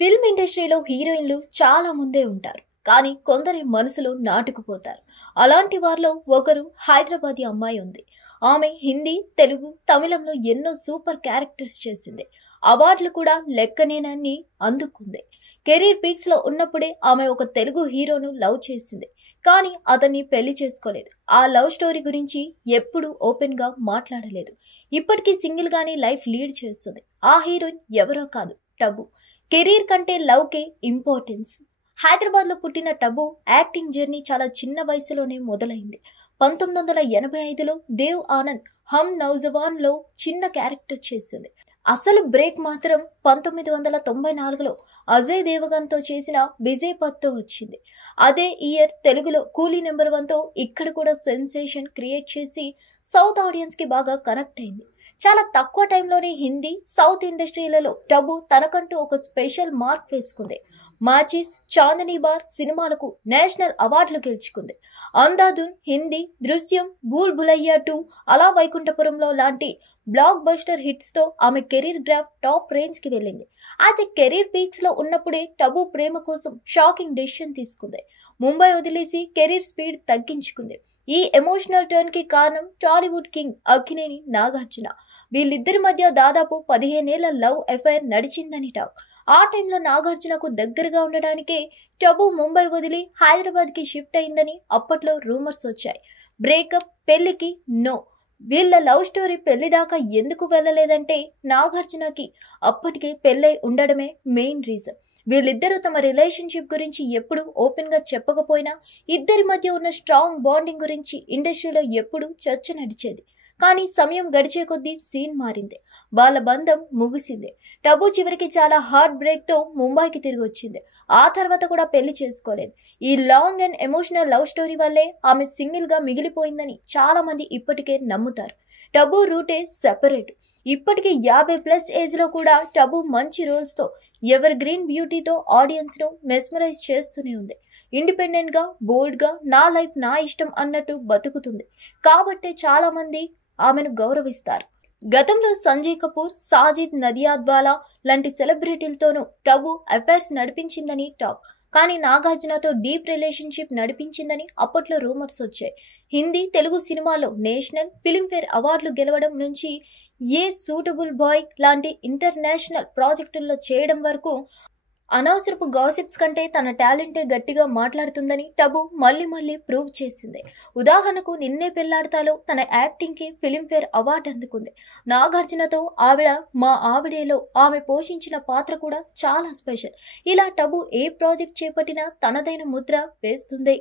Film ఇండస్ట్రీలో హీరోయిన్లు చాలా ముందే ఉంటారు. కానీ కొందరి మనసులో నాటుకుపోతారు. అలాంటి వారిలో ఒకరు హైదరాబాదీ అమ్మాయి ఉంది. ఆమె హిందీ, తెలుగు, తమిళంలో ఎన్నో సూపర్ క్యారెక్టర్స్ చేసింది. అవార్డులు కూడా లెక్కనేనని అందుకుంది. కెరీర్ పీక్స్ లో ఉన్నప్పుడే ఆమె ఒక తెలుగు హీరోను లవ్ చేసింది. కానీ అతన్ని పెళ్లి చేసుకోలేదు. ఆ లవ్ స్టోరీ గురించి ఎప్పుడూ ఓపెన్ గా మాట్లాడలేదు. ఇప్పటికీ సింగిల్ గానే లైఫ్ లీడ్ చేస్తుంది. ఆ హీరోయిన్ ఎవరో కాదు, టబు. కెరీర్ కంటే లవ్ కే ఇంపార్టెన్స్. హైదరాబాద్ లో పుట్టిన టబు యాక్టింగ్ జర్నీ చాలా చిన్న వయసులోనే మొదలైంది. 1985లో దేవ్ ఆనంద్ హమ్ నౌజవాన్ లో చిన్న క్యారెక్టర్ చేసింది. అసలు బ్రేక్ మాత్రం 1994లో అజయ్ దేవగన్ తో చేసిన విజయ్ పత్తో వచ్చింది. అదే ఇయర్ తెలుగులో కూలీ నెంబర్ 1తో ఇక్కడ కూడా సెన్సేషన్ క్రియేట్ చేసి సౌత్ ఆడియన్స్ కి బాగా కనెక్ట్ అయింది. చాలా తక్కువ టైంలోనే హిందీ, సౌత్ ఇండస్ట్రీలలో టబు తనకంటూ ఒక స్పెషల్ మార్క్ వేసుకుంది. మాచిస్, చాందనీ బార్ సినిమాలకు నేషనల్ అవార్డులు గెలుచుకుంది. అంధాధున్ హిందీ, దృశ్యం, భూల్ భులయ్యా 2, అలా వైకుంఠపురంలో లాంటి బ్లాక్ బస్టర్ హిట్స్ తో ఆమె కెరీర్ గ్రాఫ్ టాప్ రేంజ్ కి వెళ్ళింది. అయితే కెరీర్ పీక్స్ లో ఉన్నప్పుడే టబు ప్రేమ కోసం షాకింగ్ డెసిషన్ తీసుకుంది. ముంబై వదిలేసి కెరీర్ స్పీడ్ తగ్గించుకుంది. ఈ ఎమోషనల్ టర్న్ కి కారణం టాలీవుడ్ కింగ్ అక్కినేని నాగార్జున. వీళ్ళిద్దరి మధ్య దాదాపు 15 ఏళ్ల లవ్ అఫైర్ నడిచిందని టాక్. ఆ టైంలో నాగార్జునకు దగ్గరగా ఉండడానికే టబు ముంబై వదిలి హైదరాబాద్ కి షిఫ్ట్ అయిందని అప్పట్లో రూమర్స్ వచ్చాయి. బ్రేకప్, పెళ్లికి నో. వీళ్ళ లవ్ స్టోరీ పెళ్లి దాకా ఎందుకు వెళ్ళలేదంటే నాగార్జునకి అప్పటికే పెళ్ళై ఉండడమే మెయిన్ రీజన్. వీళ్ళిద్దరూ తమ రిలేషన్షిప్ గురించి ఎప్పుడు ఓపెన్ గా చెప్పకపోయినా ఇద్దరి మధ్య ఉన్న స్ట్రాంగ్ బాండింగ్ గురించి ఇండస్ట్రీలో ఎప్పుడు చర్చ నడిచేది. కానీ సమయం గడిచే కొద్దీ సీన్ మారింది. వాళ్ళ బంధం ముగిసింది. టబు చివరికి చాలా హార్ట్ బ్రేక్ తో ముంబైకి తిరిగి వచ్చింది. ఆ తర్వాత కూడా పెళ్లి చేసుకోలేదు. ఈ long and emotional love story వల్లే ఆమె సింగిల్ గా మిగిలిపోయిందని చాలా మంది ఇప్పటికే నమ్ముతారు. టబు రూటే సెపరేట్. ఇప్పటికీ 50+ ఏజ్ లో కూడా టబు మంచి రోల్స్ తో, ఎవర్ గ్రీన్ బ్యూటీతో ఆడియన్స్ ను మెస్మరైజ్ చేస్తూనే ఉంది. ఇండిపెండెంట్ గా, బోల్డ్ గా, నా లైఫ్ నా ఇష్టం అన్నట్టు బతుకుతుంది. కాబట్టే చాలా మంది ఆమెను గౌరవిస్తారు. గతంలో సంజయ్ కపూర్, సాజిద్ నదియాద్వాలా లాంటి సెలబ్రిటీలతోనూ టబు అఫైర్స్ నడిపించిందని టాక్. కానీ నాగార్జునతో డీప్ రిలేషన్షిప్ నడిపించిందని అప్పట్లో రూమర్స్ వచ్చాయి. హిందీ, తెలుగు సినిమాలో నేషనల్, ఫిలింఫేర్ అవార్డులు గెలవడం నుంచి ఏ సూటబుల్ బాయ్ లాంటి ఇంటర్నేషనల్ ప్రాజెక్టుల్లో చేయడం వరకు అనవసరపు గాసిప్స్ కంటే తన టాలెంటే గట్టిగా మాట్లాడుతుందని టబు మళ్ళీ మళ్ళీ ప్రూవ్ చేసింది. ఉదాహరణకు నిన్నే పెళ్లాడతాలో తన యాక్టింగ్ కి ఫిలింఫేర్ అవార్డు అందుకుంది. నాగార్జునతో ఆవిడ మా ఆవిడేలో ఆమె పోషించిన పాత్ర కూడా చాలా స్పెషల్. ఇలా టబు ఏ ప్రాజెక్ట్ చేపట్టినా తనదైన ముద్ర వేస్తుంది.